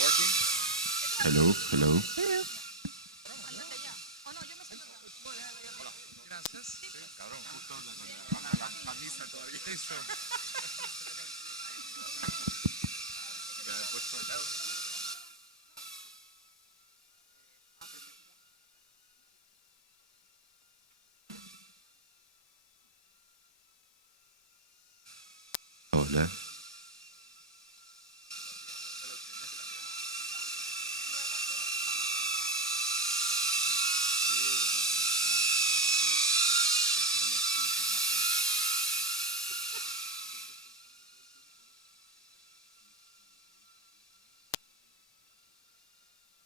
Hello, hello. Hola.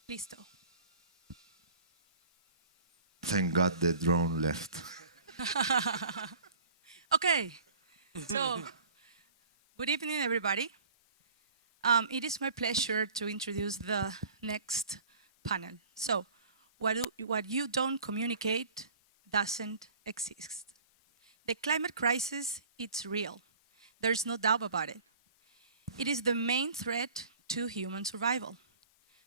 Listo. Thank God the drone left. Okay, so good evening, everybody. It is my pleasure to introduce the next panel. So, what you don't communicate doesn't exist. The climate crisis, it's real. There's no doubt about it. It is the main threat to human survival.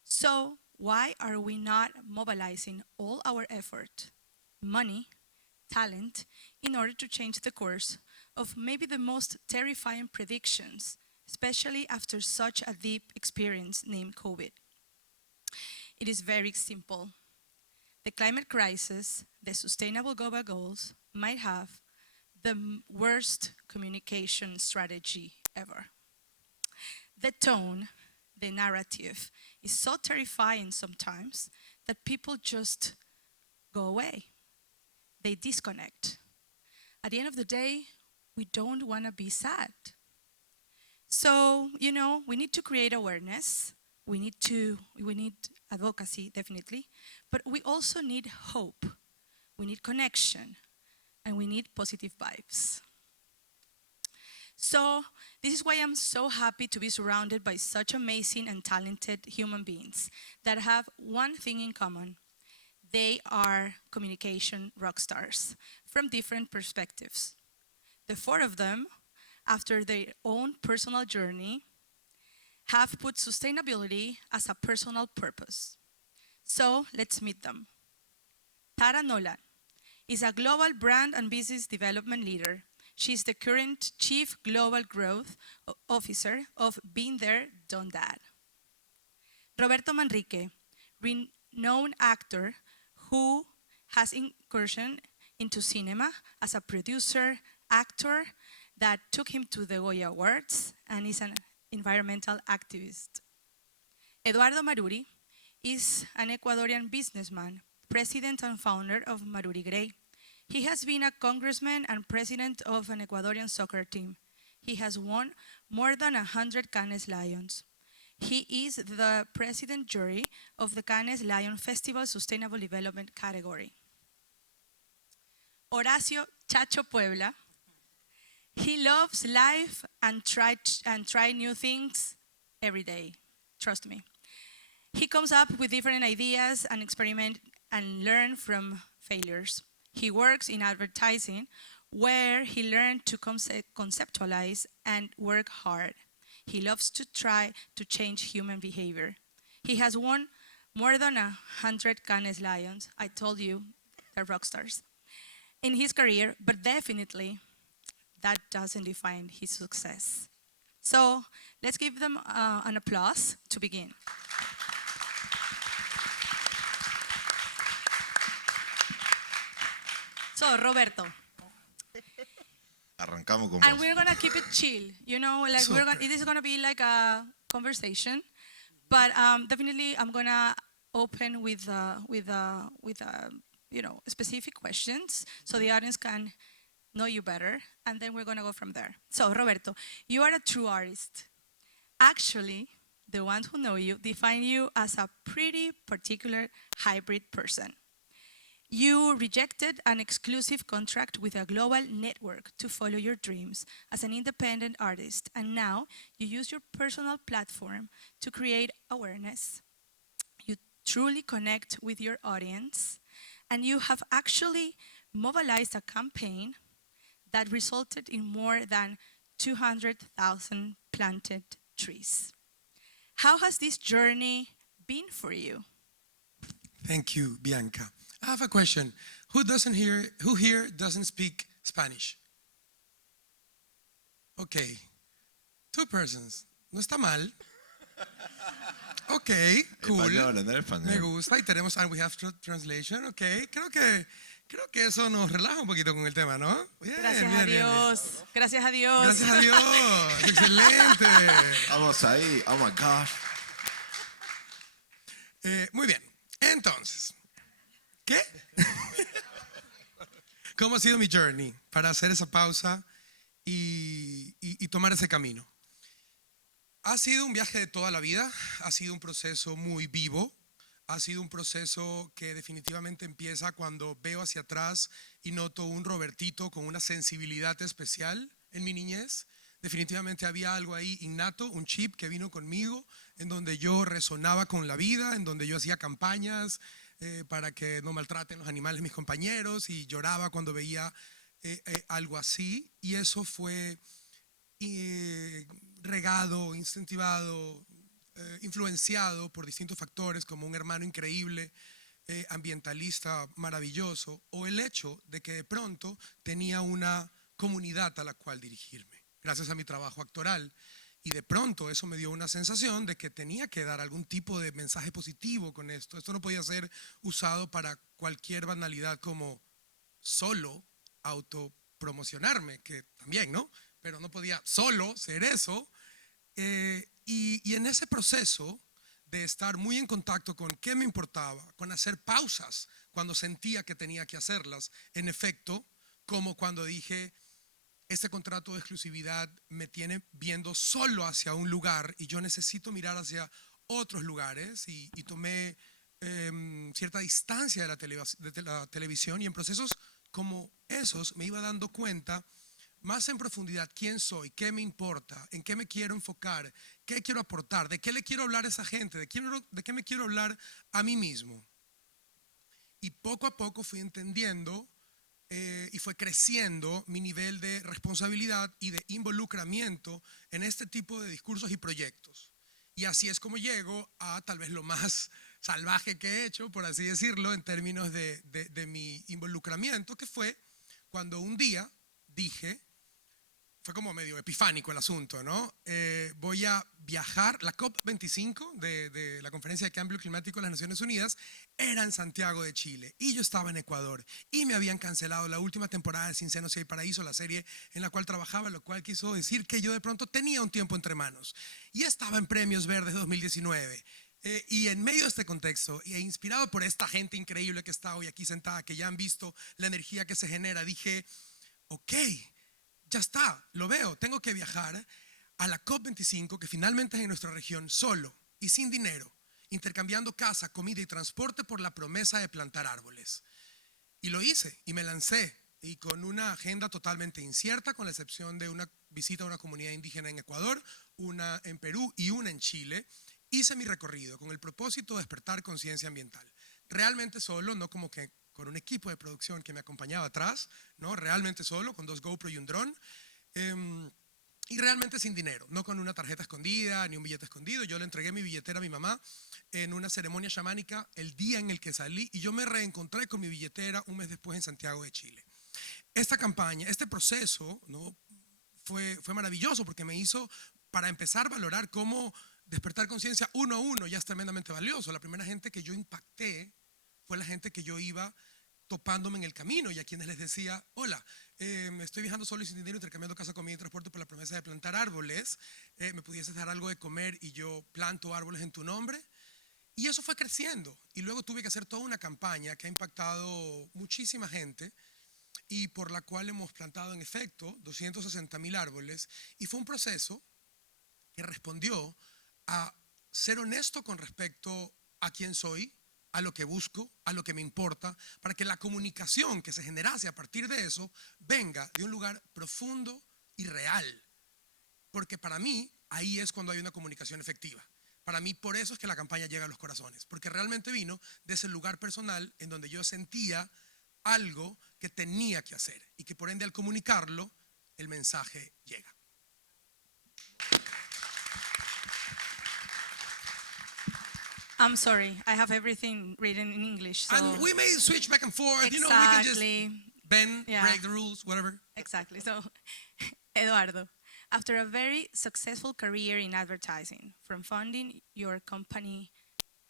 So, why are we not mobilizing all our effort, money, talent, in order to change the course of maybe the most terrifying predictions, especially after such a deep experience named COVID? It is very simple. The climate crisis, the sustainable global goals, might have the worst communication strategy ever. The tone, the narrative, is so terrifying sometimes that people just go away. They disconnect. At the end of the day, we don't want to be sad. So, we need to create awareness. We need advocacy, definitely. But we also need hope. We need connection. And we need positive vibes. So, this is why I'm so happy to be surrounded by such amazing and talented human beings that have one thing in common. They are communication rock stars from different perspectives. The four of them, after their own personal journey, have put sustainability as a personal purpose. So, let's meet them. Tara Nolan is a global brand and business development leader. She's the current Chief Global Growth Officer of BeenThereDoneThat. Roberto Manrique, renowned actor who has incursion into cinema as a producer, actor that took him to the Goya Awards and is an environmental activist. Eduardo Maruri is an Ecuadorian businessman, president and founder of Maruri. He has been a congressman and president of an Ecuadorian soccer team. He has won more than 100 Cannes Lions. He is the president jury of the Cannes Lion Festival Sustainable Development category. Horacio Chacho Puebla. He loves life and try new things every day. Trust me. He comes up with different ideas and experiment and learn from failures. He works in advertising where he learned to conceptualize and work hard. He loves to try to change human behavior. He has won more than 100 Cannes Lions. I told you, they're rock stars in his career, but definitely that doesn't define his success. So let's give them an applause to begin. So, Roberto. Arrancamos como. And we're gonna keep it chill, it is gonna be like a conversation, but definitely I'm gonna open with specific questions so the audience can know you better, and then we're gonna go from there. So, Roberto, you are a true artist. Actually, the ones who know you define you as a pretty particular hybrid person. You rejected an exclusive contract with a global network to follow your dreams as an independent artist, and now you use your personal platform to create awareness. You truly connect with your audience, and you have actually mobilized a campaign that resulted in more than 200,000 planted trees. how has this journey been for you? Thank you, Bianca. I have a question. Who here doesn't speak Spanish? Okay. 2 persons. No está mal. Ok, cool. Español, en el español. Me gusta y tenemos, and we have translation. Ok, creo que eso nos relaja un poquito con el tema, ¿no? Bien, Gracias bien, a bien, bien. Dios. Gracias a Dios. Gracias a Dios. Excelente. Vamos ahí. Oh my gosh. Muy bien. Entonces, ¿qué? ¿Cómo ha sido mi journey para hacer esa pausa y tomar ese camino? Ha sido un viaje de toda la vida, ha sido un proceso muy vivo, ha sido un proceso que definitivamente empieza cuando veo hacia atrás y noto un Robertito con una sensibilidad especial en mi niñez. Definitivamente había algo ahí innato, un chip que vino conmigo, en donde yo resonaba con la vida, en donde yo hacía campañas para que no maltraten los animales mis compañeros y lloraba cuando veía algo así. Y eso fue regado, incentivado, influenciado por distintos factores como un hermano increíble, ambientalista maravilloso, o el hecho de que de pronto tenía una comunidad a la cual dirigirme, gracias a mi trabajo actoral. Y de pronto eso me dio una sensación de que tenía que dar algún tipo de mensaje positivo con esto. Esto no podía ser usado para cualquier banalidad como solo autopromocionarme, que también, ¿no? Pero no podía solo ser eso. Y en ese proceso de estar muy en contacto con qué me importaba, con hacer pausas cuando sentía que tenía que hacerlas, en efecto, como cuando dije, este contrato de exclusividad me tiene viendo solo hacia un lugar y yo necesito mirar hacia otros lugares, y tomé cierta distancia de la televisión, y en procesos como esos me iba dando cuenta más en profundidad quién soy, qué me importa, en qué me quiero enfocar, qué quiero aportar, de qué le quiero hablar a esa gente, de qué me quiero hablar a mí mismo. Y poco a poco fui entendiendo y fue creciendo mi nivel de responsabilidad y de involucramiento en este tipo de discursos y proyectos. Y así es como llego a tal vez lo más salvaje que he hecho, por así decirlo, en términos de mi involucramiento, que fue cuando un día dije, fue como medio epifánico el asunto, ¿no? Voy a viajar, la COP25 de la Conferencia de Cambio Climático de las Naciones Unidas era en Santiago de Chile, y yo estaba en Ecuador, y me habían cancelado la última temporada de Sin Senos y Hay Paraíso, la serie en la cual trabajaba, lo cual quiso decir que yo de pronto tenía un tiempo entre manos, y estaba en Premios Verde 2019. Y en medio de este contexto, e inspirado por esta gente increíble que está hoy aquí sentada, que ya han visto la energía que se genera, dije, ok, ya está, lo veo, tengo que viajar a la COP25, que finalmente es en nuestra región, solo y sin dinero, intercambiando casa, comida y transporte por la promesa de plantar árboles. Y lo hice, y me lancé, y con una agenda totalmente incierta, con la excepción de una visita a una comunidad indígena en Ecuador, una en Perú y una en Chile. Hice mi recorrido con el propósito de despertar conciencia ambiental. Realmente solo, no como que con un equipo de producción que me acompañaba atrás, ¿no? Realmente solo, con 2 GoPro y un dron, y realmente sin dinero, no con una tarjeta escondida ni un billete escondido. Yo le entregué mi billetera a mi mamá en una ceremonia chamánica el día en el que salí, y yo me reencontré con mi billetera un mes después en Santiago de Chile. Esta campaña, este proceso, ¿no? fue maravilloso, porque me hizo, para empezar, a valorar cómo despertar conciencia uno a uno ya es tremendamente valioso. La primera gente que yo impacté fue la gente que yo iba topándome en el camino, y a quienes les decía, hola, estoy viajando solo y sin dinero, intercambiando casa, comida y transporte por la promesa de plantar árboles, me pudieses dar algo de comer y yo planto árboles en tu nombre. Y eso fue creciendo, y luego tuve que hacer toda una campaña que ha impactado muchísima gente y por la cual hemos plantado en efecto 260,000 árboles, y fue un proceso que respondió a ser honesto con respecto a quién soy, a lo que busco, a lo que me importa, para que la comunicación que se generase a partir de eso venga de un lugar profundo y real. Porque para mí, ahí es cuando hay una comunicación efectiva. Para mí, por eso es que la campaña llega a los corazones, porque realmente vino de ese lugar personal en donde yo sentía algo que tenía que hacer, y que por ende al comunicarlo, el mensaje llega. I'm sorry, I have everything written in English. So And we may switch back and forth. exactly. You know, we can just bend, Yeah. break the rules, whatever. Exactly. So, Eduardo, after a very successful career in advertising, from founding your company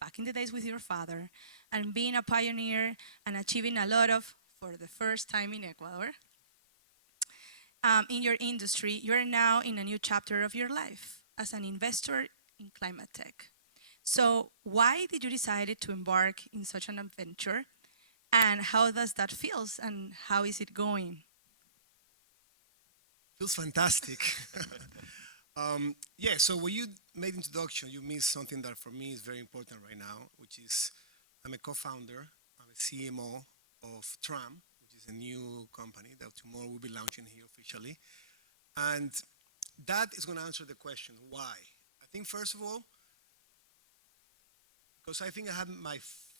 back in the days with your father, and being a pioneer and achieving a lot of, for the first time in Ecuador, in your industry, you're now in a new chapter of your life as an investor in climate tech. So, why did you decide to embark in such an adventure? And how does that feel? And how is it going? Feels fantastic. Yeah, so when you made introduction, you missed something that for me is very important right now, which is I'm a co-founder, I'm a CMO of Tram, which is a new company that tomorrow we'll be launching here officially. And that is going to answer the question, why? I think first of all, because I think I have my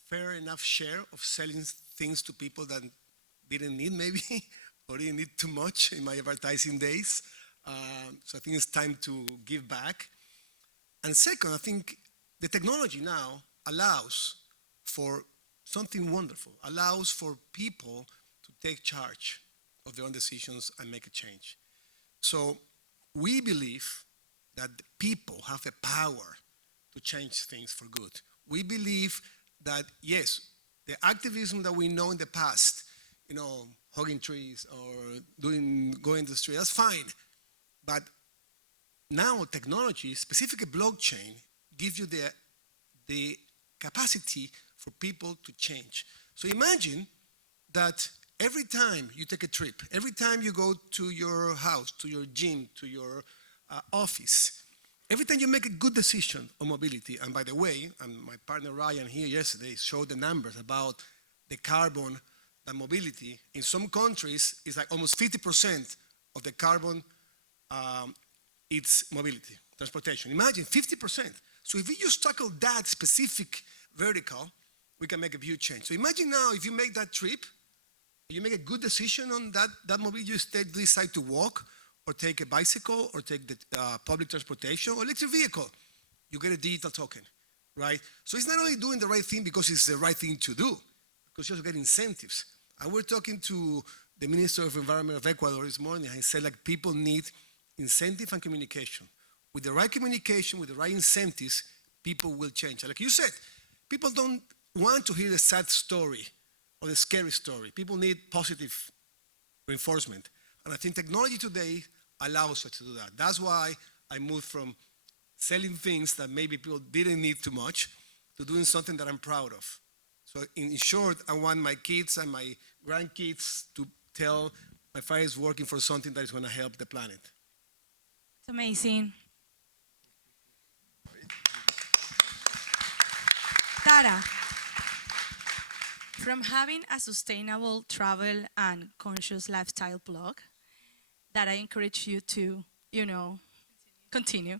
fair enough share of selling things to people that didn't need maybe, or didn't need too much in my advertising days. So I think it's time to give back. And second, I think the technology now allows for something wonderful, allows for people to take charge of their own decisions and make a change. So we believe that the people have a power to change things for good. We believe that, yes, the activism that we know in the past, you know, hugging trees or going to the street, that's fine. But now technology, specifically blockchain, gives you the capacity for people to change. So imagine that every time you take a trip, every time you go to your house, to your gym, to your office, every time you make a good decision on mobility, and by the way, and my partner Ryan here yesterday showed the numbers about the carbon that mobility in some countries is like almost 50% of the carbon it's mobility, transportation. Imagine 50%. So if we just tackle that specific vertical, we can make a huge change. So imagine now if you make that trip, you make a good decision on that mobility, you decide to walk or take a bicycle or take the public transportation or electric vehicle, you get a digital token, right? So it's not only doing the right thing because it's the right thing to do, because you also get incentives. And we're talking to the Minister of Environment of Ecuador this morning, and he said like people need incentive and communication. With the right communication, with the right incentives, people will change. Like you said, people don't want to hear the sad story or the scary story. People need positive reinforcement. And I think technology today allows us to do that. That's why I moved from selling things that maybe people didn't need too much to doing something that I'm proud of. So in short, I want my kids and my grandkids to tell my father is working for something that is going to help the planet. It's amazing. Tara, from having a sustainable travel and conscious lifestyle blog that I encourage you to, continue,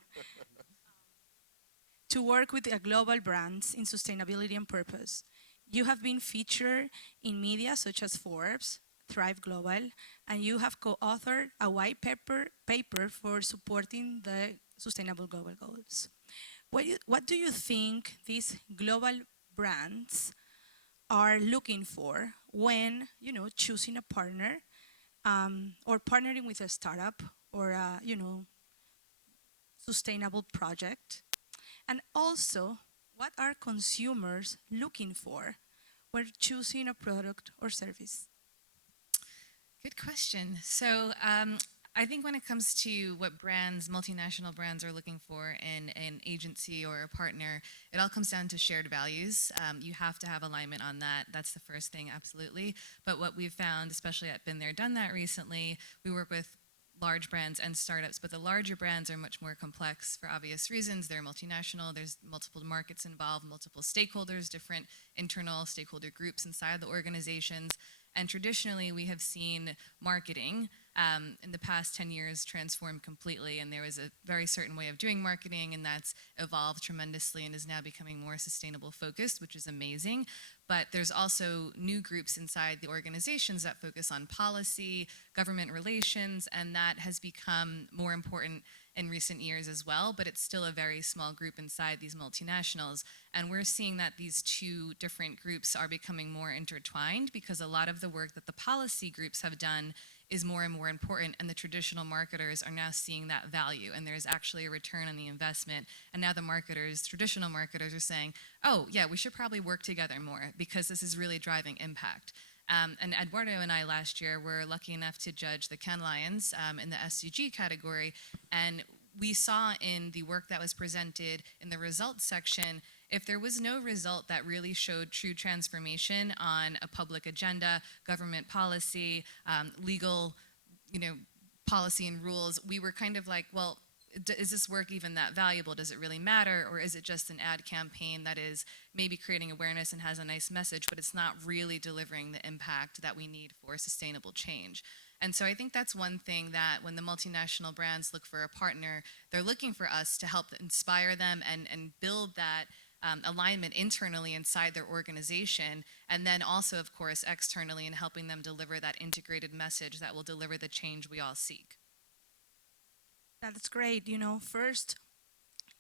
to work with global brands in sustainability and purpose. You have been featured in media such as Forbes, Thrive Global, and you have co-authored a white paper for supporting the Sustainable Global Goals. What do you think these global brands are looking for when choosing a partner or partnering with a startup or a sustainable project? And also, what are consumers looking for when choosing a product or service? Good question. So I think when it comes to what brands, multinational brands are looking for in an agency or a partner, it all comes down to shared values. You have to have alignment on that. That's the first thing, absolutely. But what we've found, especially at BeenThereDoneThat recently, we work with large brands and startups, but the larger brands are much more complex for obvious reasons. They're multinational, there's multiple markets involved, multiple stakeholders, different internal stakeholder groups inside the organizations. And traditionally, we have seen marketing in the past 10 years transformed completely, and there was a very certain way of doing marketing, and that's evolved tremendously and is now becoming more sustainable focused, which is amazing. But there's also new groups inside the organizations that focus on policy, government relations, and that has become more important in recent years as well, but it's still a very small group inside these multinationals. And we're seeing that these two different groups are becoming more intertwined because a lot of the work that the policy groups have done is more and more important, and the traditional marketers are now seeing that value, and there's actually a return on the investment. And now the marketers, traditional marketers, are saying, oh yeah, we should probably work together more because this is really driving impact. And Eduardo and I last year were lucky enough to judge the Cannes Lions in the SDG category, and we saw in the work that was presented in the results section, if there was no result that really showed true transformation on a public agenda, government policy, legal, policy and rules, we were kind of like, well, is this work even that valuable? Does it really matter? Or is it just an ad campaign that is maybe creating awareness and has a nice message, but it's not really delivering the impact that we need for sustainable change? And so I think that's one thing that when the multinational brands look for a partner, they're looking for us to help inspire them and build that alignment internally inside their organization, and then also, of course, externally in helping them deliver that integrated message that will deliver the change we all seek. That's great. First,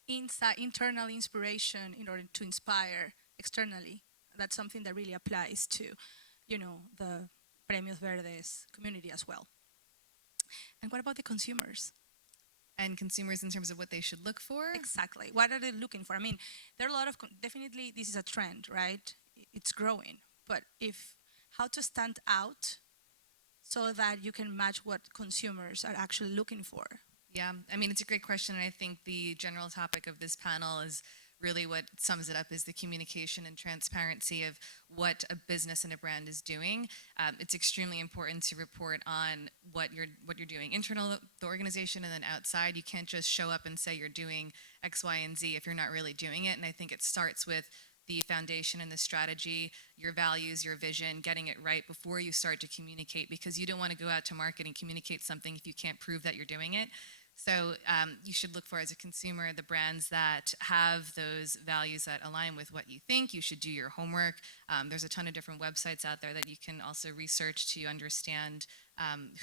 internal inspiration in order to inspire externally. That's something that really applies to, the Premios Verde's community as well. And what about the consumers? And consumers in terms of what they should look for? Exactly. What are they looking for? I mean, there are a lot of, definitely this is a trend, right? It's growing. But how to stand out so that you can match what consumers are actually looking for? Yeah, I mean, it's a great question, and I think the general topic of this panel is really what sums it up is the communication and transparency of what a business and a brand is doing. It's extremely important to report on what you're doing internal to the organization and then outside. You can't just show up and say you're doing X, Y, and Z if you're not really doing it. And I think it starts with the foundation and the strategy, your values, your vision, getting it right before you start to communicate, because you don't want to go out to market and communicate something if you can't prove that you're doing it. So you should look for, as a consumer, the brands that have those values that align with what you think. You should do your homework. There's a ton of different websites out there that you can also research to understand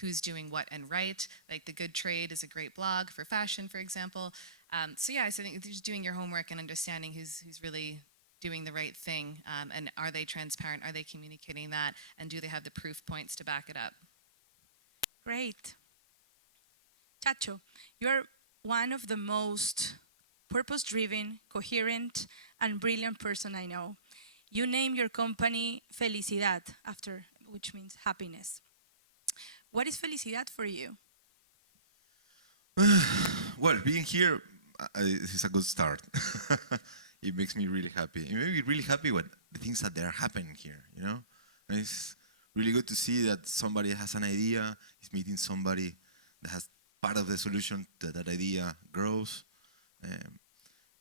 who's doing what and right. Like The Good Trade is a great blog for fashion, for example. So I think just doing your homework and understanding who's really doing the right thing, and are they transparent? Are they communicating that? And do they have the proof points to back it up? Great. Chacho, you're one of the most purpose-driven, coherent, and brilliant person I know. You name your company Felicidad, which means happiness. What is Felicidad for you? Well, being here is a good start. It makes me really happy. It makes me really happy with the things that are happening here, And it's really good to see that somebody has an idea, is meeting somebody that has part of the solution that idea grows.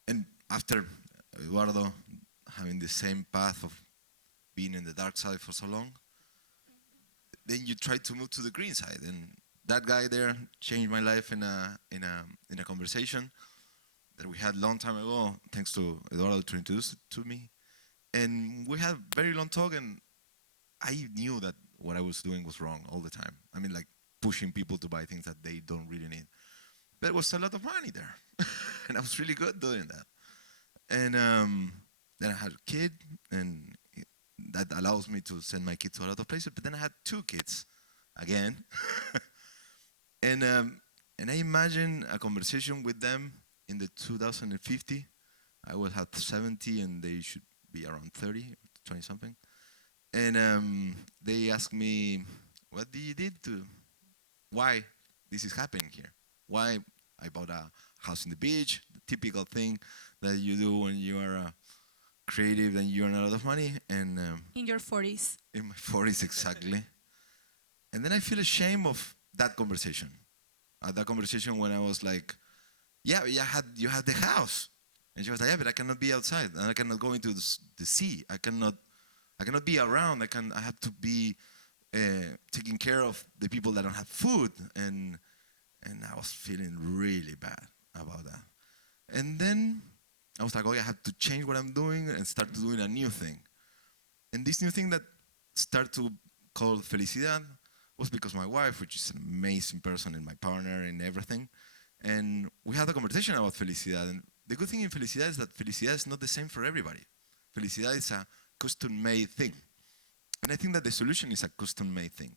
And after Eduardo having the same path of being in the dark side for so long, then you try to move to the green side. And that guy there changed my life in a conversation that we had a long time ago, thanks to Eduardo to introduce it to me. And we had a very long talk, and I knew that what I was doing was wrong all the time. I mean, like, pushing people to buy things that they don't really need. There was a lot of money there, and I was really good doing that. And then I had a kid, and that allows me to send my kids to a lot of places. But then I had 2 kids again, and I imagine a conversation with them in the 2050. I will have 70, and they should be around 30, 20 something. And they asked me, "What did you did to?" Why this is happening here. Why I bought a house in the beach, the typical thing that you do when you are creative and you earn a lot of money. And in your 40s. In my 40s, exactly. And then I feel ashamed of that conversation. That conversation when I was like, you had the house. And she was like, yeah, but I cannot be outside, and I cannot go into the sea. I cannot be around. I have to be taking care of the people that don't have food, and I was feeling really bad about that. And then I was like, okay, I have to change what I'm doing and start doing a new thing. And this new thing that started to call Felicidad was because my wife, which is an amazing person and my partner and everything, and we had a conversation about Felicidad. And the good thing in Felicidad is that Felicidad is not the same for everybody. Felicidad is a custom-made thing. And I think that the solution is a custom-made thing.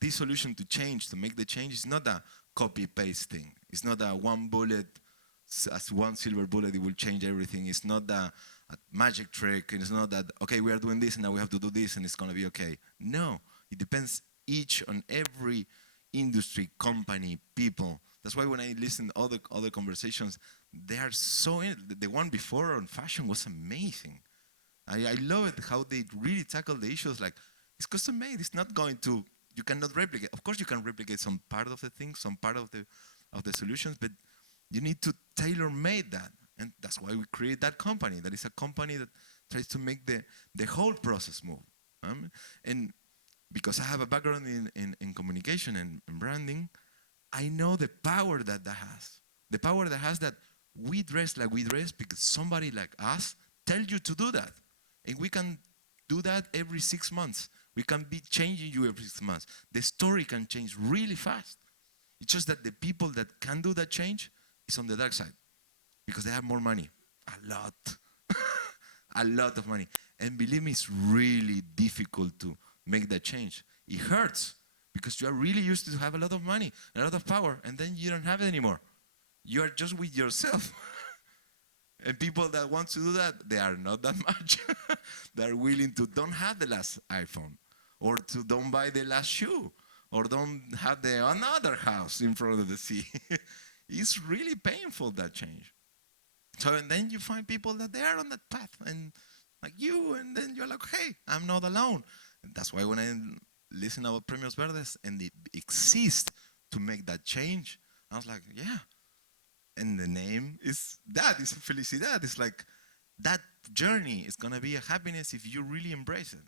This solution to change, to make the change, is not a copy-paste thing. It's not a one bullet, as one silver bullet, it will change everything. It's not a magic trick. It's not that, okay, we are doing this and now we have to do this and it's going to be okay. No, it depends each on every industry, company, people. That's why when I listen to other conversations, they are so, the one before on fashion was amazing. I love it how they really tackle the issues like, it's custom made, it's not going to, you cannot replicate. Of course you can replicate some part of the things, some part of the solutions, but you need to tailor-made that. And that's why we create that company. That is a company that tries to make the whole process move. And because I have a background in communication and branding, I know the power that has. The power that has that we dress like we dress because somebody like us tell you to do that. And we can do that every 6 months. We can be changing you every 6 months. The story can change really fast. It's just that the people that can do that change is on the dark side because they have more money, a lot, a lot of money. And believe me, it's really difficult to make that change. It hurts because you are really used to have a lot of money, a lot of power, and then you don't have it anymore. You are just with yourself. And people that want to do that, they are not that much. They are willing to don't have the last iPhone, or to don't buy the last shoe, or don't have another house in front of the sea. It's really painful, that change. So, and then you find people that they are on that path, and like you, and then you're like, hey, I'm not alone. And that's why when I listen about Premios Verdes, and it exists to make that change, I was like, yeah. And the name is that, it's Felicidad. It's like that journey is going to be a happiness if you really embrace it.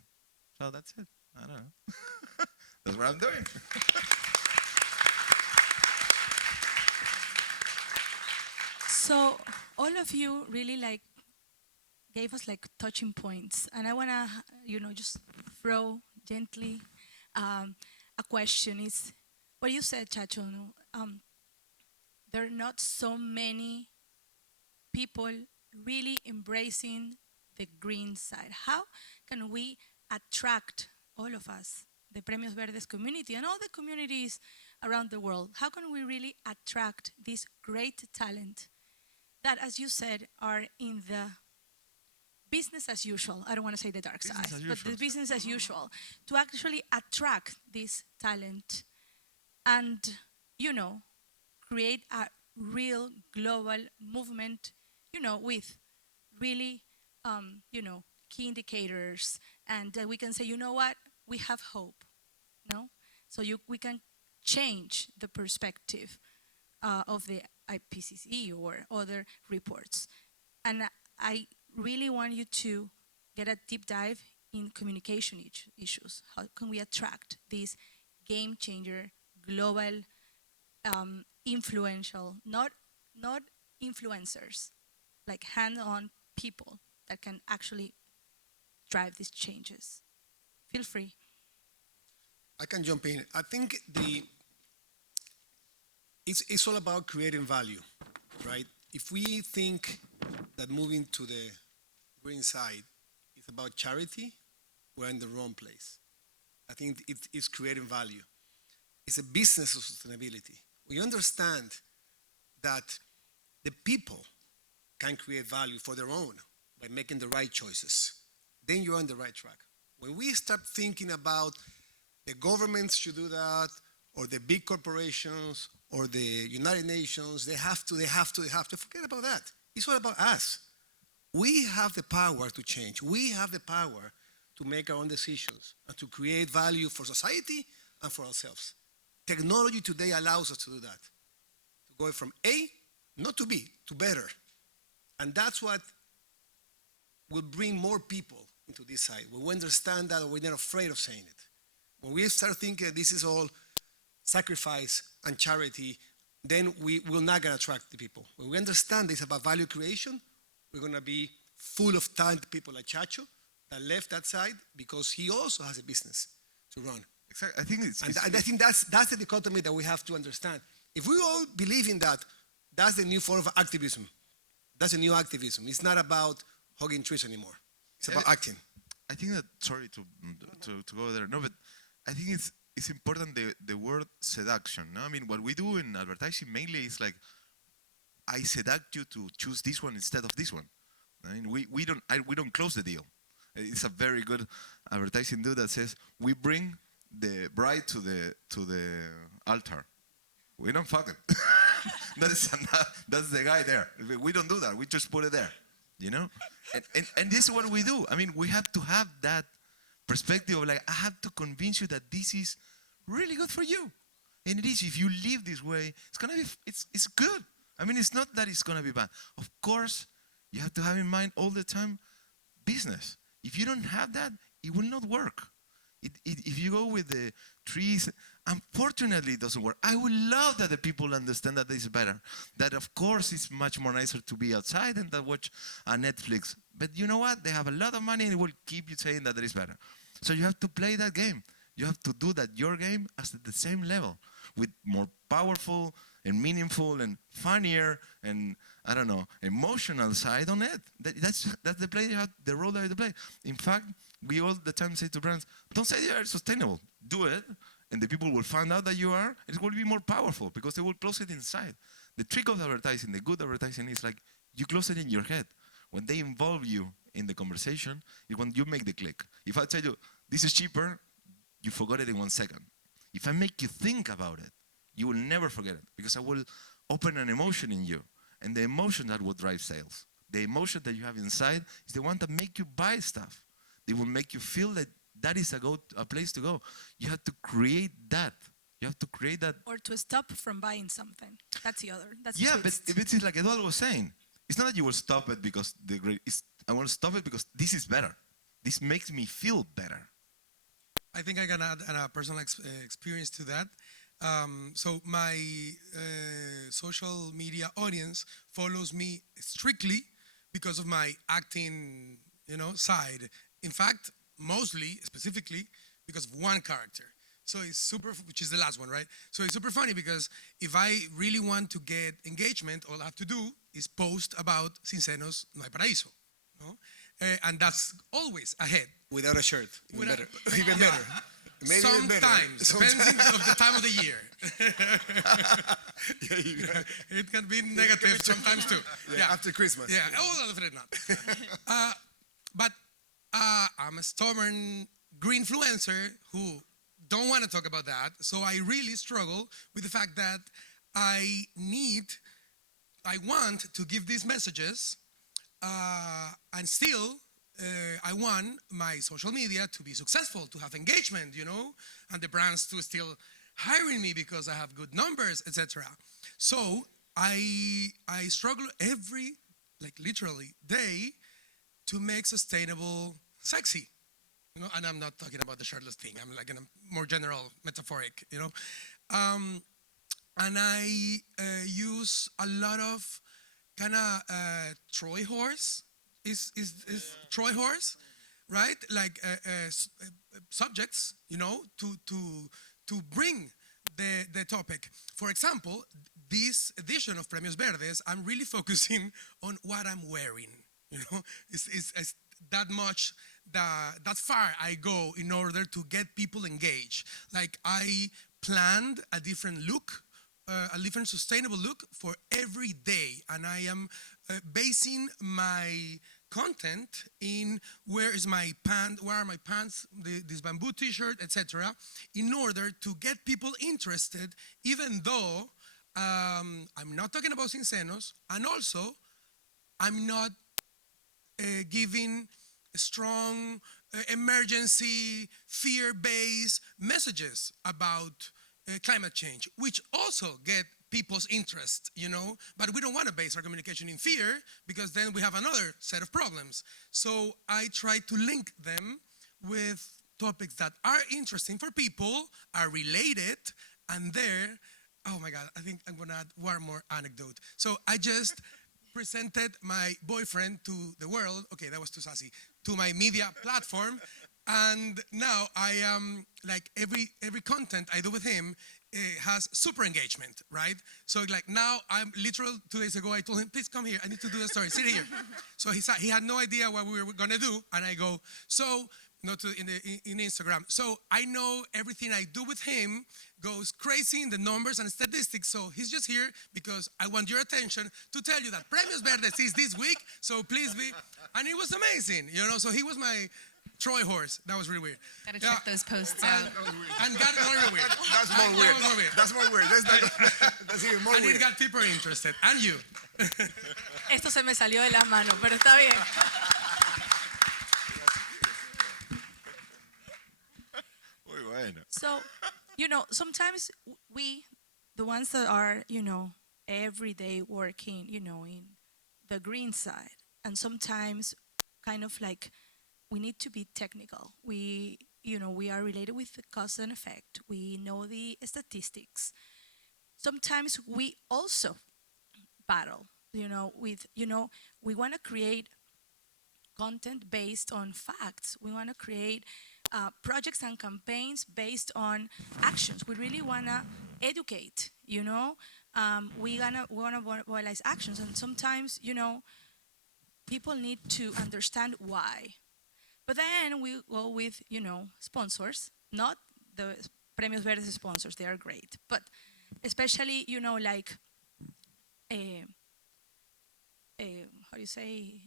So that's it. I don't know. That's what I'm doing. So all of you really gave us touching points, and I wanna just throw gently a question. Is what you said, Chacho. No? There are not so many people really embracing the green side. How can we attract all of us, the Premios Verdes community and all the communities around the world? How can we really attract this great talent that, as you said, are in the business as usual? I don't want to say the dark side, but the business as usual, to actually attract this talent and, create a real global movement, with really, key indicators, and we can say, you know what, we have hope, no? So we can change the perspective of the IPCC or other reports. And I really want you to get a deep dive in communication issues. How can we attract these game changer, global, influential, not influencers, like hand-on people that can actually drive these changes? Feel free. I can jump in. I think it's all about creating value, right? If we think that moving to the green side is about charity, we're in the wrong place. I think it's creating value. It's a business of sustainability. We understand that the people can create value for their own by making the right choices. Then you're on the right track. When we start thinking about the governments should do that, or the big corporations, or the United Nations, they have to, forget about that. It's all about us. We have the power to change. We have the power to make our own decisions and to create value for society and for ourselves. Technology today allows us to do that, to go from A, not to B, to better. And that's what will bring more people into this side. When we understand that, we're not afraid of saying it. When we start thinking this is all sacrifice and charity, then we will not gonna attract the people. When we understand it's about value creation, we're gonna be full of talented people like Chacho that left that side because he also has a business to run. Exactly. I think And I think that's the dichotomy that we have to understand. If we all believe in that, that's the new form of activism. That's a new activism. It's not about hugging trees anymore. It's about acting. I think that, sorry to go there, no, but I think it's important the word seduction. No? I mean, what we do in advertising mainly is like, I seduct you to choose this one instead of this one. I mean, we don't close the deal. It's a very good advertising dude that says, we bring the bride to the altar. We don't fuck it. That's the guy there. We don't do that. We just put it there, you know? And this is what we do. I mean, we have to have that perspective of like, I have to convince you that this is really good for you. And it is. If you live this way, it's gonna be, it's good. I mean, it's not that it's gonna be bad. Of course, you have to have in mind all the time business. If you don't have that, it will not work. If you go with the trees, unfortunately, it doesn't work. I would love that the people understand that this is better. That, of course, it's much more nicer to be outside and to watch Netflix. But you know what? They have a lot of money and it will keep you saying that it is better. So you have to play that game. You have to do that, your game, as at the same level, with more powerful and meaningful and funnier and, I don't know, emotional side on it. That's the play you have, the role that you have to play. In fact, we all the time say to brands, don't say you are sustainable. Do it, and the people will find out that you are. It will be more powerful because they will close it inside. The trick of advertising, the good advertising, is like you close it in your head. When they involve you in the conversation, is when you make the click. If I tell you, this is cheaper, you forgot it in 1 second. If I make you think about it, you will never forget it because I will open an emotion in you. And the emotion that will drive sales. The emotion that you have inside is the one that make you buy stuff. They will make you feel that that is a place to go. You have to create that. You have to create that. Or to stop from buying something. That's the other. That's Yeah, the but twist. if it's like Eduardo was saying, it's not that you will stop it because I want to stop it because this is better. This makes me feel better. I think I can add a personal experience to that. So my social media audience follows me strictly because of my acting, side. In fact, mostly, specifically, because of one character. So it's super, which is the last one, right? So it's super funny because if I really want to get engagement, all I have to do is post about Sin Senos No Hay Paraíso. No? And that's always ahead. Without a shirt, even better. Even better. Maybe even better. Sometimes, depending of the time of the year. It can be negative sometimes too. Yeah, after Christmas. Yeah, definitely not. But I'm a stubborn green influencer who don't want to talk about that. So I really struggle with the fact that I want to give these messages, and still I want my social media to be successful, to have engagement, and the brands to still hiring me because I have good numbers, etc. So I struggle every, literally, day to make sustainable sexy. And I'm not talking about the shirtless thing. I'm like in a more general, metaphoric, And I use a lot of kind of Troy horse. Is Troy horse, right? Like subjects, to bring the topic. For example, this edition of Premios Verdes, I'm really focusing on what I'm wearing. It's that much, that far I go in order to get people engaged. Like I planned a different look, a different sustainable look for every day, and I am basing my content in where are my pants, this bamboo t-shirt, etc., in order to get people interested, even though I'm not talking about Sin Senos, and also I'm not giving strong emergency, fear-based messages about climate change, which also get people's interest, but we don't want to base our communication in fear because then we have another set of problems. So I try to link them with topics that are interesting for people, are related, and they're, oh my God, I think I'm gonna add one more anecdote. So I just presented my boyfriend to the world. Okay, that was too sassy. To my media platform, and now I am like every content I do with him has super engagement, right? So like now I'm literal 2 days ago I told him, please come here, I need to do a story, sit here. So he had no idea what we were gonna do, and I go, so in Instagram. So I know everything I do with him goes crazy in the numbers and statistics. So he's just here because I want your attention to tell you that Premios Verde is this week. So please be, and it was amazing, you know. So he was my Troy horse. That was really weird. Gotta check those posts out. And got really weird. That's more weird. That was more weird. That's more weird. That's even more And weird. it got people interested. And you. Esto se me salió de las manos, pero está bien. Muy bueno. So, sometimes we, the ones that are, every day working, in the green side, and sometimes kind of like we need to be technical. We are related with the cause and effect. We know the statistics. Sometimes we also battle, with, we want to create content based on facts. We want to create projects and campaigns based on actions. We really want to educate, we want to mobilize actions. And sometimes, people need to understand why. But then we go with, sponsors, not the Premios Verde sponsors, they are great. But especially, like, how do you say,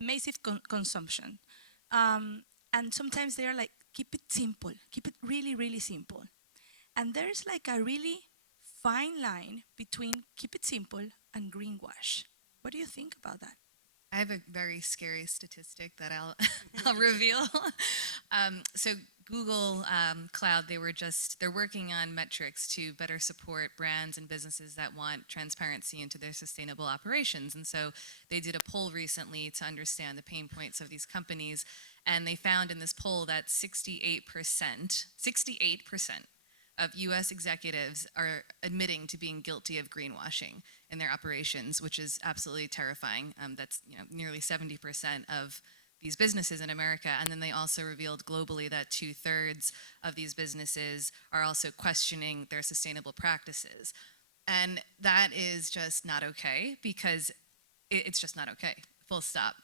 massive consumption. And sometimes they are like, keep it simple, keep it really, really simple. And there's like a really fine line between keep it simple and greenwash. What do you think about that? I have a very scary statistic that I'll reveal. So Google Cloud, they're working on metrics to better support brands and businesses that want transparency into their sustainable operations. And so they did a poll recently to understand the pain points of these companies. And they found in this poll that 68% of US executives are admitting to being guilty of greenwashing in their operations, which is absolutely terrifying. That's nearly 70% of these businesses in America. And then they also revealed globally that 2/3 of these businesses are also questioning their sustainable practices. And that is just not okay, because it's just not okay. Full stop.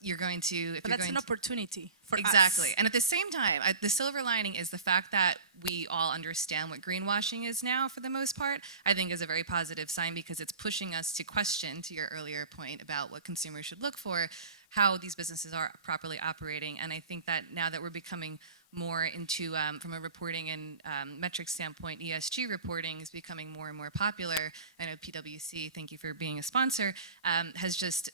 You're going to... But that's an opportunity for us. Exactly. And at the same time, the silver lining is the fact that we all understand what greenwashing is now, for the most part, I think is a very positive sign, because it's pushing us to question, to your earlier point about what consumers should look for, how these businesses are properly operating. And I think that now that we're becoming more into, from a reporting and metrics standpoint, ESG reporting is becoming more and more popular. I know PwC, thank you for being a sponsor, has just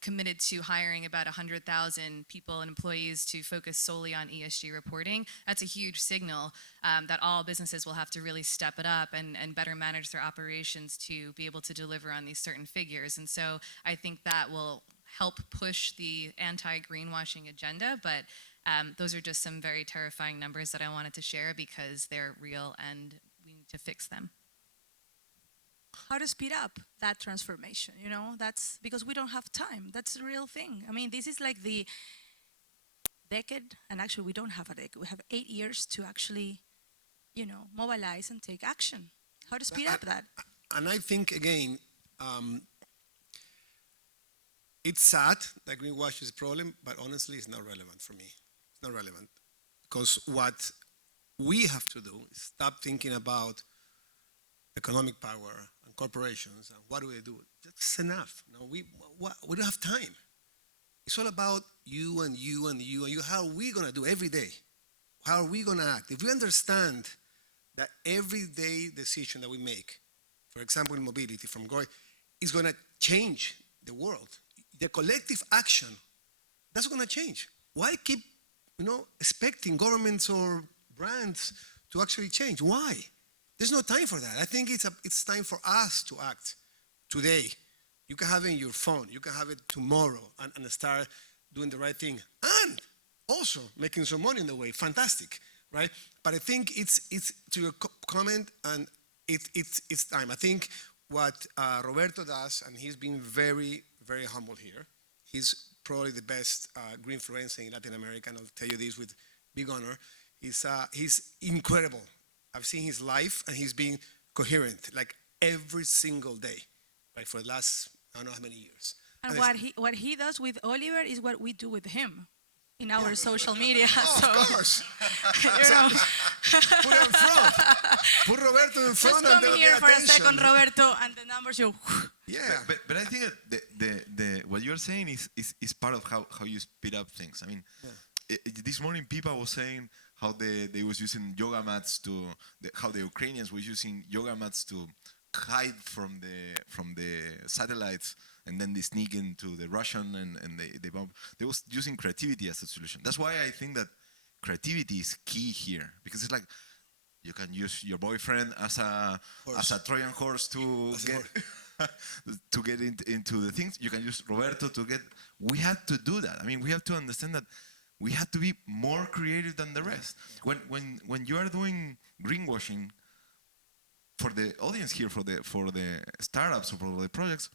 committed to hiring about 100,000 people and employees to focus solely on ESG reporting. That's a huge signal that all businesses will have to really step it up and better manage their operations to be able to deliver on these certain figures. And so I think that will help push the anti-greenwashing agenda, but those are just some very terrifying numbers that I wanted to share because they're real and we need to fix them. How to speed up that transformation, that's because we don't have time. That's the real thing. I mean, this is like the decade, and actually we don't have a decade. We have 8 years to actually, mobilize and take action. How to speed up that? And I think, again, it's sad that greenwash is a problem, but honestly, it's not relevant for me. It's not relevant. Because what we have to do is stop thinking about economic power and corporations and what do we do. That's enough. No, we don't have time. It's all about you and you and you and you. How are we going to do every day? How are we going to act? If we understand that everyday decision that we make, for example, in mobility from going, is going to change the world. The collective action, that's going to change. Why keep, expecting governments or brands to actually change? Why? There's no time for that. I think it's time for us to act today. You can have it in your phone. You can have it tomorrow and start doing the right thing. And also making some money in the way. Fantastic, right? But I think it's to your comment, and it's time. I think what Roberto does, and he's been very, very humble here. He's probably the best green influencer in Latin America, and I'll tell you this with big honor. He's incredible. I've seen his life, and he's been coherent, like every single day, right, for the last, I don't know how many years. And And what he does with Oliver is what we do with him in our social media. Oh, so, of course. you know, Put it in front. Put Roberto in just front and come they'll here pay for a second, attention. Roberto, and the numbers you. Yeah. But I think that the what you're saying is part of how you speed up things. I mean, this morning people was saying how they was using yoga mats how the Ukrainians was using yoga mats to hide from the satellites, and then they sneak into the Russian and they bomb. They was using creativity as a solution. That's why I think that creativity is key here, because it's like you can use your boyfriend as a Trojan horse to get into the things. You can use Roberto to get. We have to do that. I mean, we have to understand that we have to be more creative than the rest. When you are doing greenwashing, for the audience here, for the startups or for the projects,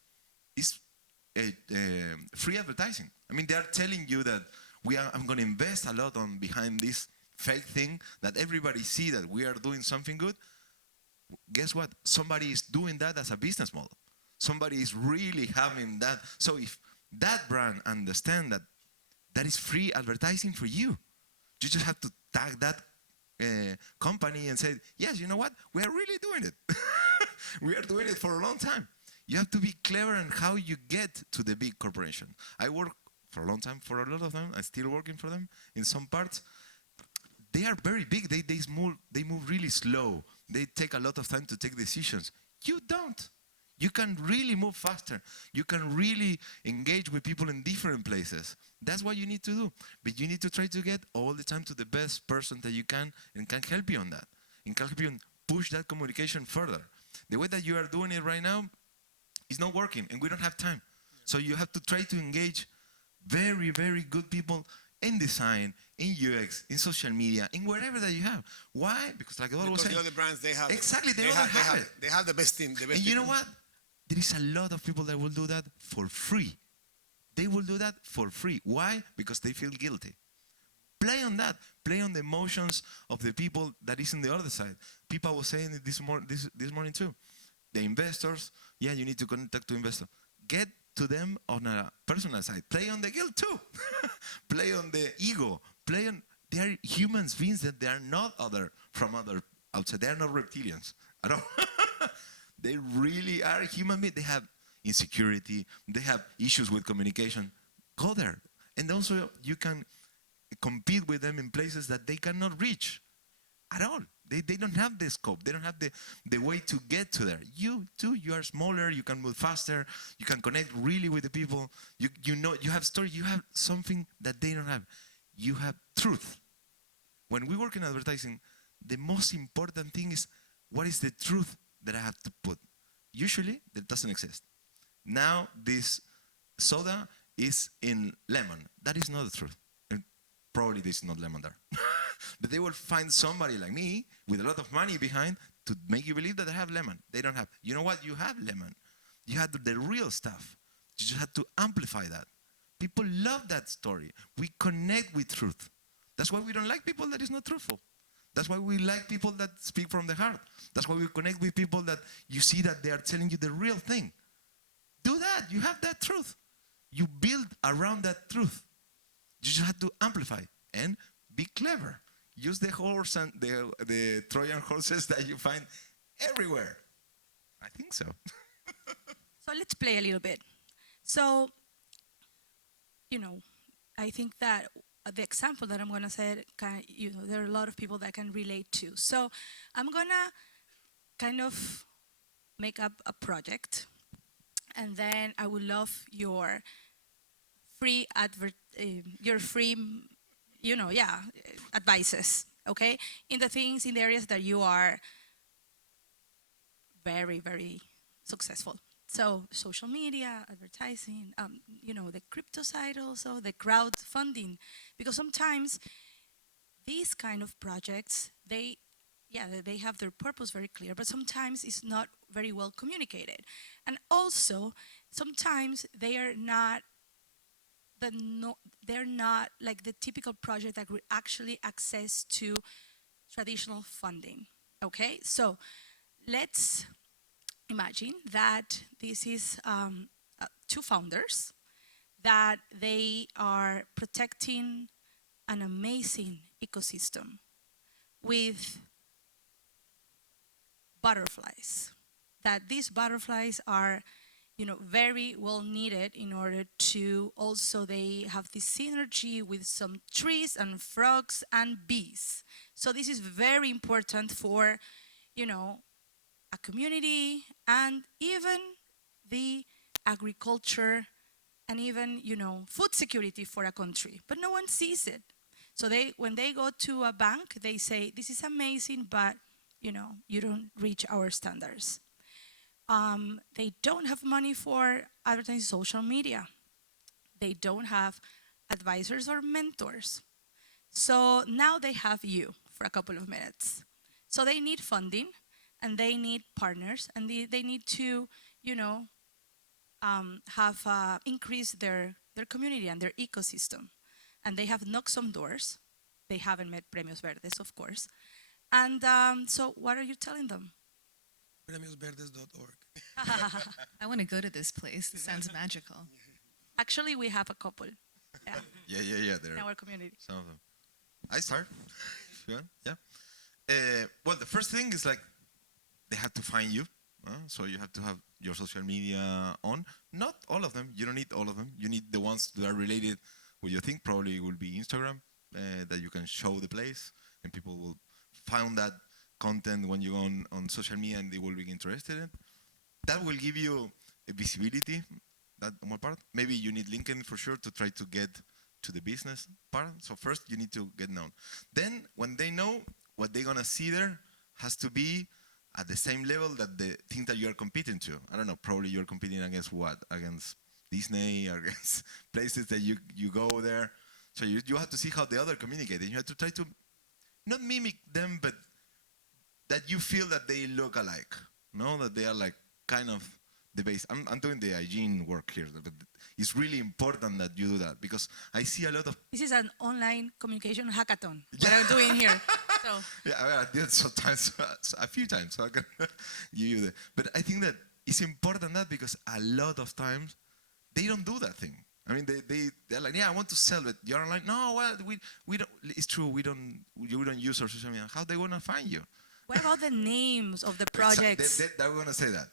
it's free advertising. I mean, they are telling you that I'm going to invest a lot on behind this fake thing that everybody see that we are doing something good. Guess what? Somebody is doing that as a business model. Somebody is really having that. So if that brand understand that that is free advertising for you, you just have to tag that company and say, yes, you know what? We are really doing it. We are doing it for a long time. You have to be clever in how you get to the big corporation. I work for a long time for a lot of them. I'm still working for them in some parts. They are very big. They move really slow. They take a lot of time to take decisions. You don't. You can really move faster. You can really engage with people in different places. That's what you need to do. But you need to try to get all the time to the best person that you can and can help you on that. And can help you push that communication further. The way that you are doing it right now is not working, and we don't have time. So you have to try to engage very, very good people in design, in UX, in social media, in wherever that you have. Why? Because like Eduardo was saying, the other brands, they have exactly, they don't have it. They have the best team. The best And you know team. what? There is a lot of people that will do that for free. They will do that for free. Why? Because they feel guilty. Play on that. Play on the emotions of the people that is on the other side. People were saying it this morning too. The investors, yeah, you need to contact to investors. Get to them on a personal side. Play on the guilt too. Play on the ego. Play on. They are humans beings that they are not from other outside. They are not reptilians at all. They really are human beings. They have insecurity. They have issues with communication. Go there. And also you can compete with them in places that they cannot reach at all. They don't have the scope. They don't have the way to get to there. You too, you are smaller. You can move faster. You can connect really with the people. You know, you have story. You have something that they don't have. You have truth. When we work in advertising, the most important thing is what is the truth that I have to put. Usually, that doesn't exist. Now, this soda is in lemon. That is not the truth. And probably this is not lemon there. But they will find somebody like me with a lot of money behind to make you believe that they have lemon. They don't have. You know what? You have lemon. You have the real stuff. You just have to amplify that. People love that story. We connect with truth. That's why we don't like people that is not truthful. That's why we like people that speak from the heart. That's why we connect with people that you see that they are telling you the real thing. Do that. You have that truth. You build around that truth. You just have to amplify and be clever. Use the horse and the Trojan horses that you find everywhere. I think so. So let's play a little bit. So, I think that the example that I'm going to say, there are a lot of people that can relate to. So I'm going to kind of make up a project, and then I would love your free advices, okay? In the areas that you are very, very successful. So social media, advertising, the crypto side also, the crowdfunding, because sometimes these kind of projects, they have their purpose very clear, but sometimes it's not very well communicated. And also, sometimes they're not like the typical project that would actually access to traditional funding. Okay, so let's imagine that this is two founders that they are protecting an amazing ecosystem with butterflies. That these butterflies are, very well needed in order to also they have this synergy with some trees and frogs and bees. So this is very important for, a community and even the agriculture and even, food security for a country. But no one sees it. So when they go to a bank, they say, this is amazing, but, you don't reach our standards. They don't have money for advertising social media. They don't have advisors or mentors. So now they have you for a couple of minutes. So they need funding and they need partners and they need to, have increased their community and their ecosystem. And they have knocked some doors. They haven't met Premios Verdes, of course. And so what are you telling them? Premiosverdes.org. I want to go to this place. It sounds magical. Actually, we have a couple. Yeah, Yeah. There in are our community. some of them. I start. If you want. Yeah. Well, the first thing is like they have to find you. So you have to have your social media on. Not all of them. You don't need all of them. You need the ones that are related with your thing. Probably will be Instagram, that you can show the place, and people will find that content when you go on social media, and they will be interested in. That will give you a visibility. That one part. Maybe you need LinkedIn for sure to try to get to the business part. So first you need to get known. Then when they know, what they're gonna see there has to be at the same level that the thing that you are competing to. I don't know, probably you're competing against what? Against Disney, against places that you go there. So you have to see how the other communicate. And you have to try to not mimic them, but that you feel that they look alike. No, that they are like kind of the base. I'm doing the hygiene work here, but it's really important that you do that because I see a lot of. This is an online communication hackathon. What I'm doing here. So Yeah, I did sometimes, a few times, so I can give you the. But I think that it's important that because a lot of times they don't do that thing. I mean, they're like, yeah, I want to sell it. You're like, no, well, we don't. It's true, we don't use our social media. How they gonna find you? what about the names of the projects? They're gonna say that.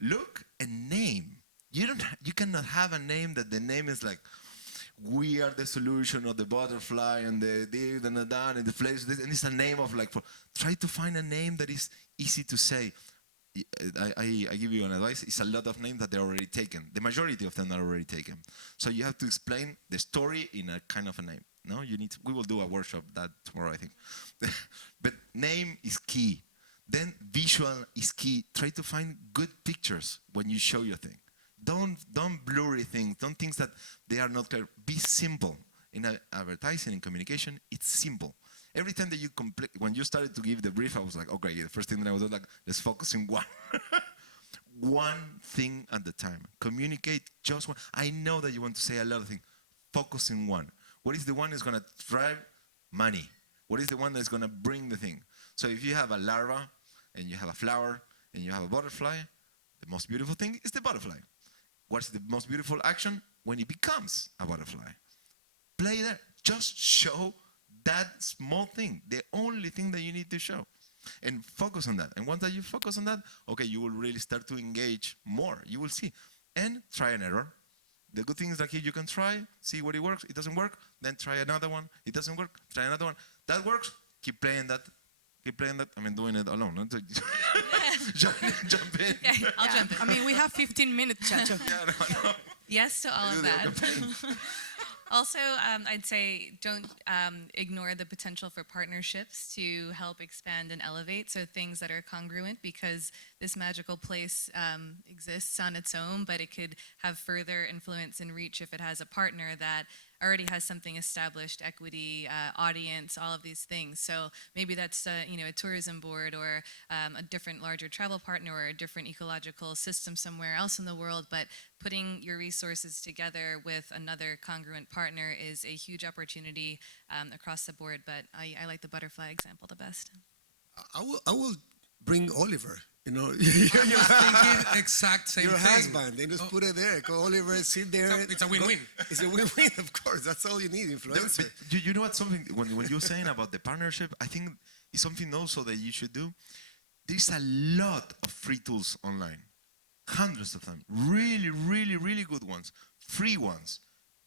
Look a name. You cannot have a name that the name is like, we are the solution of the butterfly and the this and the that and the place. And it's a name of like, try to find a name that is easy to say. I give you an advice. It's a lot of names that they're already taken. The majority of them are already taken. So you have to explain the story in a kind of a name. No, we will do a workshop that tomorrow, I think. But name is key. Then visual is key. Try to find good pictures when you show your thing. Don't blurry things. Don't things that they are not clear. Be simple. In advertising and communication, it's simple. Every time that when you started to give the brief, I was like, okay, the first thing that I was like, let's focus on one. One thing at a time. Communicate just one. I know that you want to say a lot of things. Focus on one. What is the one that's going to drive money? What is the one that's going to bring the thing? So if you have a larva, and you have a flower, and you have a butterfly, the most beautiful thing is the butterfly. What's the most beautiful action? When it becomes a butterfly. Play there. Just show that small thing, the only thing that you need to show. And focus on that. And once that you focus on that, okay, you will really start to engage more. You will see. And try and error. The good thing is that here you can try, see what it works. It doesn't work, then try another one. It doesn't work, try another one. That works, keep playing that. Keep playing that. I mean, doing it alone. No? jump in. Okay, I'll jump in. I mean, we have 15 minutes, Chacho. Yeah, no. Yes to all Do of the that. campaign. Also, I'd say don't ignore the potential for partnerships to help expand and elevate. So things that are congruent, because this magical place exists on its own, but it could have further influence and reach if it has a partner that already has something established, equity, audience, all of these things. So maybe that's a tourism board or a different larger travel partner or a different ecological system somewhere else in the world, but putting your resources together with another congruent partner is a huge opportunity across the board. But I like the butterfly example the best. I will bring Oliver. I was thinking exact same Your thing. husband. They just put it there. Go, Oliver, sit there. It's a win-win. It's a win-win, of course. That's all you need, influencer. But you know what? Something when you're saying about the partnership, I think it's something also that you should do. There's a lot of free tools online, hundreds of them, really, really, really good ones, free ones.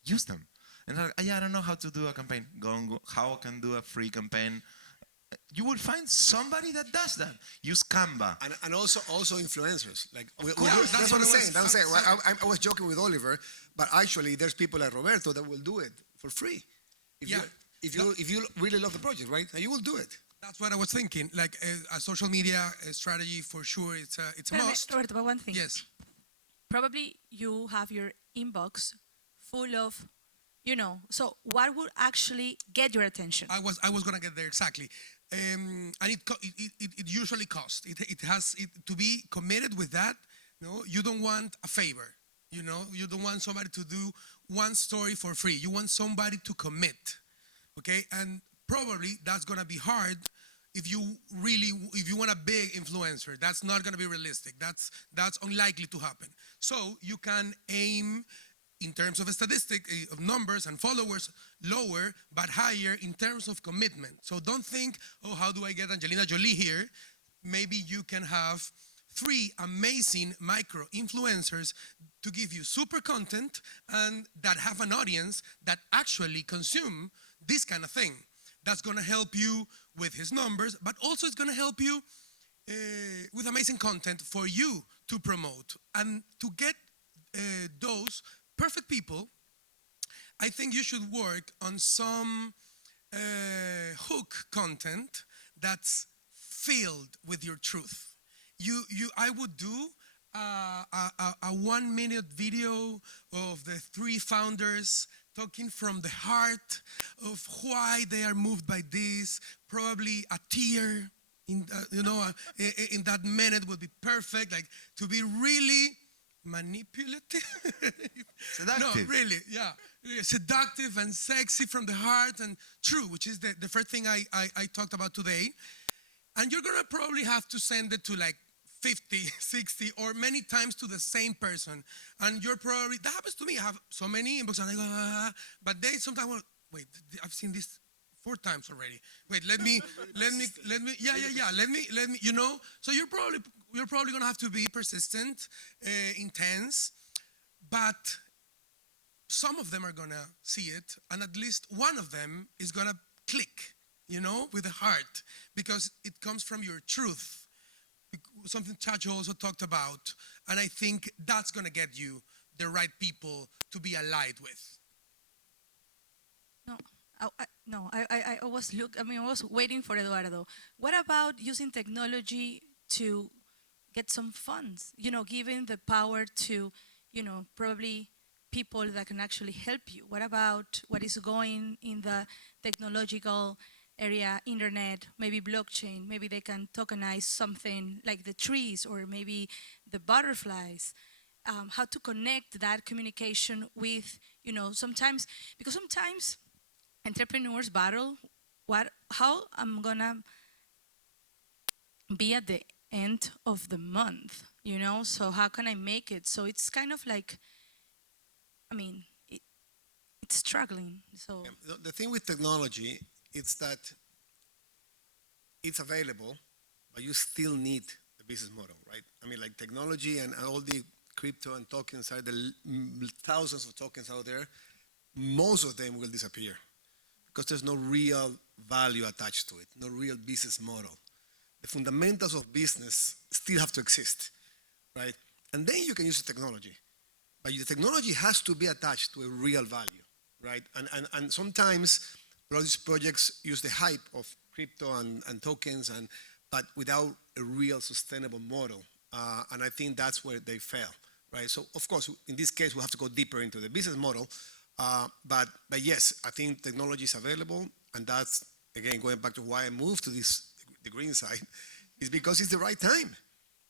Use them. And like, yeah, I don't know how to do a campaign. Go, how I can do a free campaign. You will find somebody that does that. Use Canva. And also influencers. Like that's what I'm saying. I was joking with Oliver, but actually there's people like Roberto that will do it for free. If you really love the project, right? And you will do it. That's what I was thinking. Like a social media strategy for sure. It's a must. Roberto, but one thing. Yes. Probably you have your inbox full of, so what would actually get your attention? I was gonna get there exactly. And it usually costs. It has to be committed with that. No, you don't want a favor. You don't want somebody to do one story for free. You want somebody to commit. Okay, and probably that's gonna be hard if you want a big influencer. That's not gonna be realistic. That's unlikely to happen. So you can aim in terms of a statistic of numbers and followers, lower but higher in terms of commitment. So don't think, oh, how do I get Angelina Jolie here? Maybe you can have 3 amazing micro influencers to give you super content and that have an audience that actually consume this kind of thing. That's gonna help you with his numbers, but also it's gonna help you with amazing content for you to promote. And to get those perfect people, I think you should work on some hook content that's filled with your truth. I would do a 1-minute video of the 3 founders talking from the heart of why they are moved by this. Probably a tear in that minute would be perfect. Like to be really manipulative. Seductive. No, really, yeah. Seductive and sexy from the heart and true, which is the first thing I talked about today. And you're gonna probably have to send it to like 50, 60, or many times to the same person. And you're probably, that happens to me. I have so many inboxes and I go, but they sometimes, wait, I've seen this 4 times already. Wait, let me, let me, so you're probably gonna have to be persistent, intense, but some of them are gonna see it, and at least one of them is gonna click, with the heart, because it comes from your truth. Something Chacho also talked about, and I think that's gonna get you the right people to be allied with. I was waiting for Eduardo. What about using technology to get some funds? Giving the power to, probably people that can actually help you. What about what is going in the technological area, internet, maybe blockchain? Maybe they can tokenize something like the trees or maybe the butterflies. How to connect that communication with, sometimes entrepreneurs battle how I'm gonna be at the end of the month, so how can I make it? So it's kind of like, it's struggling. So the thing with technology, it's that it's available, but you still need the business model, right? Like technology and all the crypto and tokens are the thousands of tokens out there. Most of them will disappear because there's no real value attached to it, no real business model. The fundamentals of business still have to exist, right? And then you can use the technology. But the technology has to be attached to a real value, right? And sometimes a lot of these projects use the hype of crypto and tokens, but without a real sustainable model And I think that's where they fail, right? So of course, in this case, we have to go deeper into the business model. But yes, I think technology is available, and that's again going back to why I moved to the green side, is because it's the right time.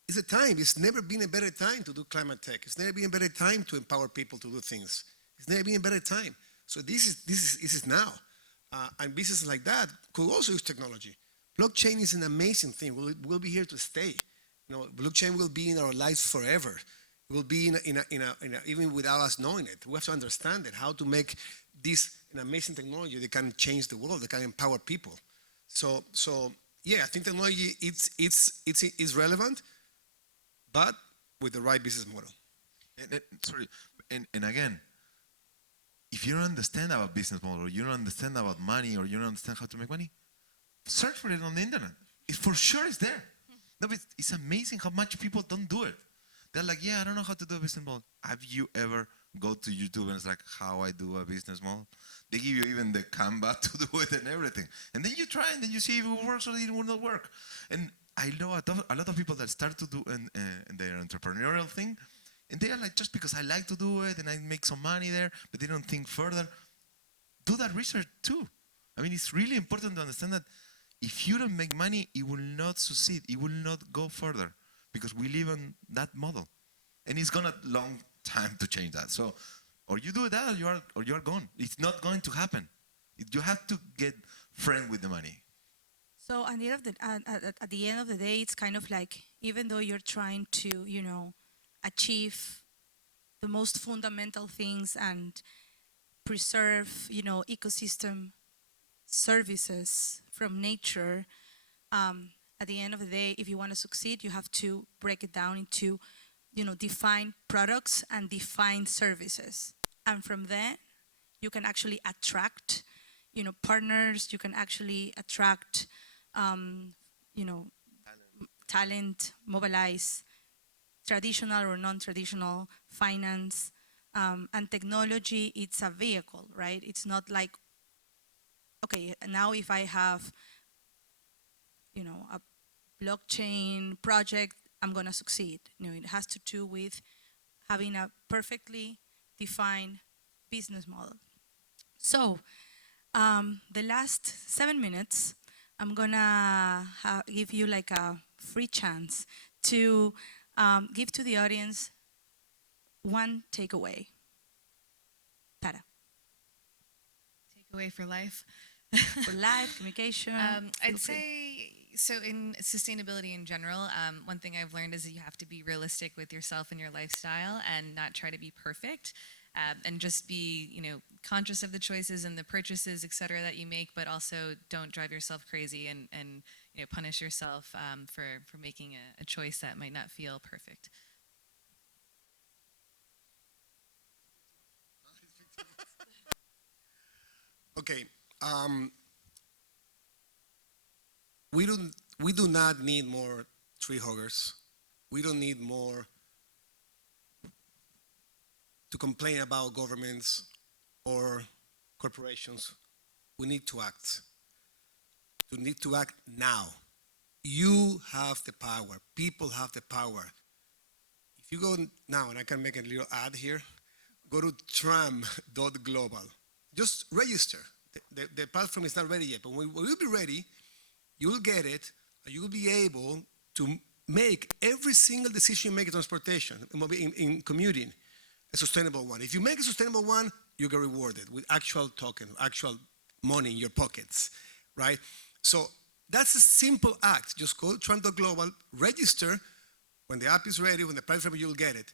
It's a time. It's never been a better time to do climate tech. It's never been a better time to empower people to do things. It's never been a better time. So this is now, and businesses like that could also use technology. Blockchain is an amazing thing. We'll be here to stay. Blockchain will be in our lives forever. It will be even without us knowing it. We have to understand it, how to make this an amazing technology that can change the world, that can empower people. So yeah, I think technology it's relevant, but with the right business model. And again, if you don't understand about business model, or you don't understand about money, or you don't understand how to make money, search for it on the internet. It for sure is there. No, but it's amazing how much people don't do it. They're like, yeah, I don't know how to do a business model. Have you ever go to YouTube and it's like, how I do a business model? They give you even the Canva to do it and everything. And then you try and then you see if it works or it will not work. And I know a lot of people that start to do their entrepreneurial thing, and they are like, just because I like to do it and I make some money there, but they don't think further. Do that research too. I mean, it's really important to understand that if you don't make money, it will not succeed. It will not go further because we live on that model. And it's going to long time to change that. So, or you do that or you are gone. It's not going to happen. You have to get friend with the money. So at the end of the day, it's kind of like, even though you're trying to, achieve the most fundamental things and preserve, ecosystem services from nature, at the end of the day, if you want to succeed, you have to break it down into, define products and define services. And from there, you can actually attract, partners, you can actually attract, talent, mobilize traditional or non-traditional finance, and technology, it's a vehicle, right? It's not like, okay, now if I have, a blockchain project, I'm gonna succeed. It has to do with having a perfectly defined business model. So, the last 7 minutes, I'm gonna give you like a free chance to give to the audience one takeaway. Tara. Takeaway for life. For life, communication. I'd say, so in sustainability in general, one thing I've learned is that you have to be realistic with yourself and your lifestyle and not try to be perfect. And just be, conscious of the choices and the purchases, et cetera, that you make, but also don't drive yourself crazy and punish yourself for making a choice that might not feel perfect. Okay. We do not need more tree huggers. We don't need more to complain about governments or corporations. We need to act. We need to act now. You have the power. People have the power. If you go now, and I can make a little ad here, go to tram.global. Just register. The platform is not ready yet, but when we'll be ready, you will get it, and you will be able to make every single decision you make in transportation, in commuting, a sustainable one. If you make a sustainable one, you get rewarded with actual token, actual money in your pockets, right? So that's a simple act. Just go to Tram.global, register. When the app is ready, when the platform, you'll get it.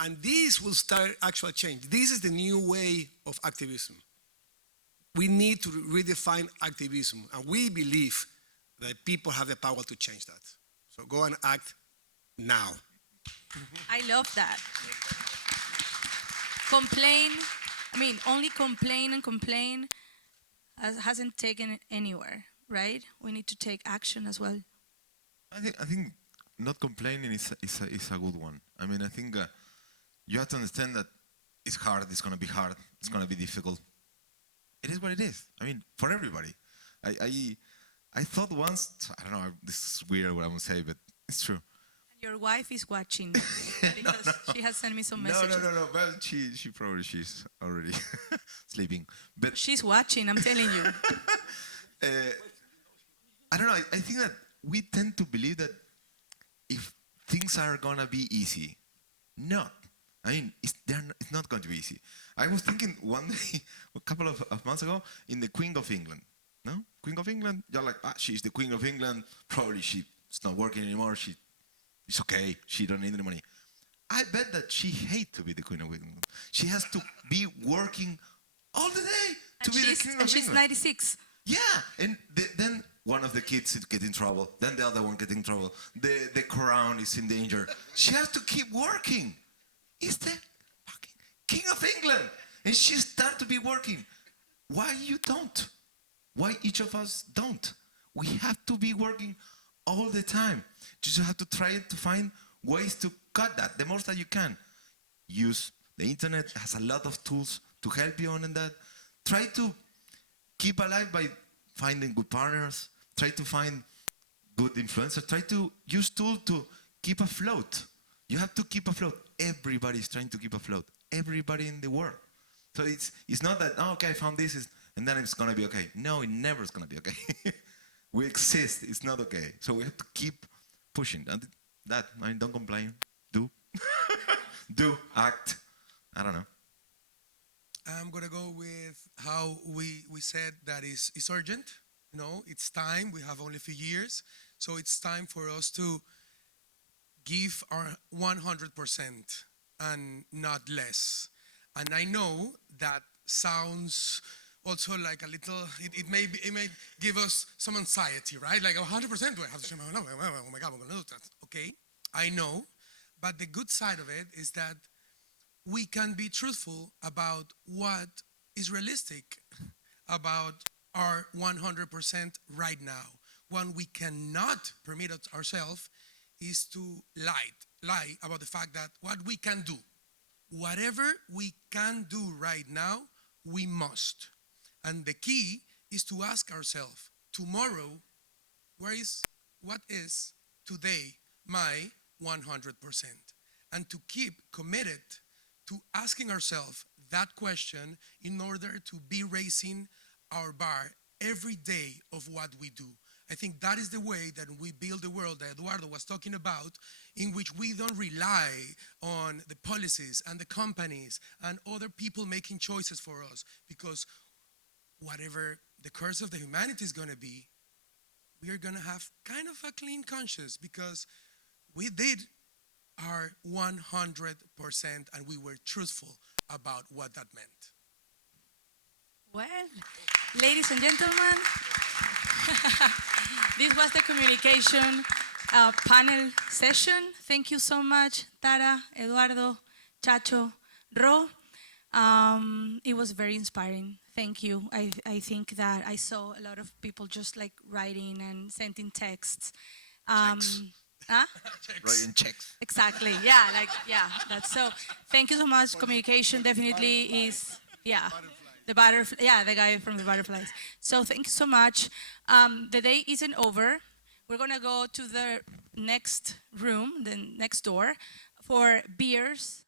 And this will start actual change. This is the new way of activism. We need to redefine activism, and we believe that people have the power to change that. So go and act now. I love that. Only complain and complain hasn't taken anywhere, right? We need to take action as well. I think not complaining is a good one. I think you have to understand that it's hard, it's going to be hard, it's going to be difficult. It is what it is. For everybody. I thought once, I don't know, this is weird what I'm going to say, but it's true. Your wife is watching because she has sent me some messages. No. Well, she probably she's already sleeping. But She's watching, I'm telling you. I don't know. I think that we tend to believe that if things are gonna be easy, no. I mean, it's not going to be easy. I was thinking one day, a couple of months ago, in the Queen of England. No? Queen of England? You're like, she's the Queen of England. Probably she's not working anymore. It's okay. She don't need any money. I bet that she hates to be the Queen of England. She has to be working all the day to be the Queen of England. And she's 96. Yeah, and then one of the kids get in trouble. Then the other one get in trouble. The crown is in danger. She has to keep working. Is the fucking King of England, and she start to be working. Why you don't? Why each of us don't? We have to be working all the time. You just have to try to find ways to cut that the most that you can. Use the internet, has a lot of tools to help you on that. Try to keep alive by finding good partners. Try to find good influencers. Try to use tools to keep afloat. You have to keep afloat. Everybody's trying to keep afloat. Everybody in the world. So it's not that, okay, I found this, and then it's going to be okay. No, it never is going to be okay. We exist. It's not okay. So we have to keep pushing. That, I mean, don't complain. Do. Do. Act. I don't know. I'm going to go with how we said that is urgent. It's time. We have only a few years. So it's time for us to give our 100% and not less. And I know that sounds also like a little, it may give us some anxiety, right? Like 100%, do I have to say, oh my God, I'm going to do that. Okay, I know. But the good side of it is that we can be truthful about what is realistic about our 100% right now. When we cannot permit ourselves is to lie about the fact that what we can do, whatever we can do right now, we must. And the key is to ask ourselves, tomorrow, what is today my 100%? And to keep committed to asking ourselves that question in order to be raising our bar every day of what we do. I think that is the way that we build the world that Eduardo was talking about, in which we don't rely on the policies and the companies and other people making choices for us, because whatever the curse of the humanity is going to be, we are going to have kind of a clean conscience because we did our 100% and we were truthful about what that meant. Well, ladies and gentlemen, this was the communication panel session. Thank you so much, Tara, Eduardo, Chacho, Ro. It was very inspiring. Thank you. I think that I saw a lot of people just like writing and sending texts. Checks. Huh? Writing checks. Exactly. Yeah. That's so. Thank you so much. Communication definitely is. Yeah. The butterfly. Yeah, the guy from the butterflies. So thank you so much. The day isn't over. We're gonna go to the next room, the next door, for beers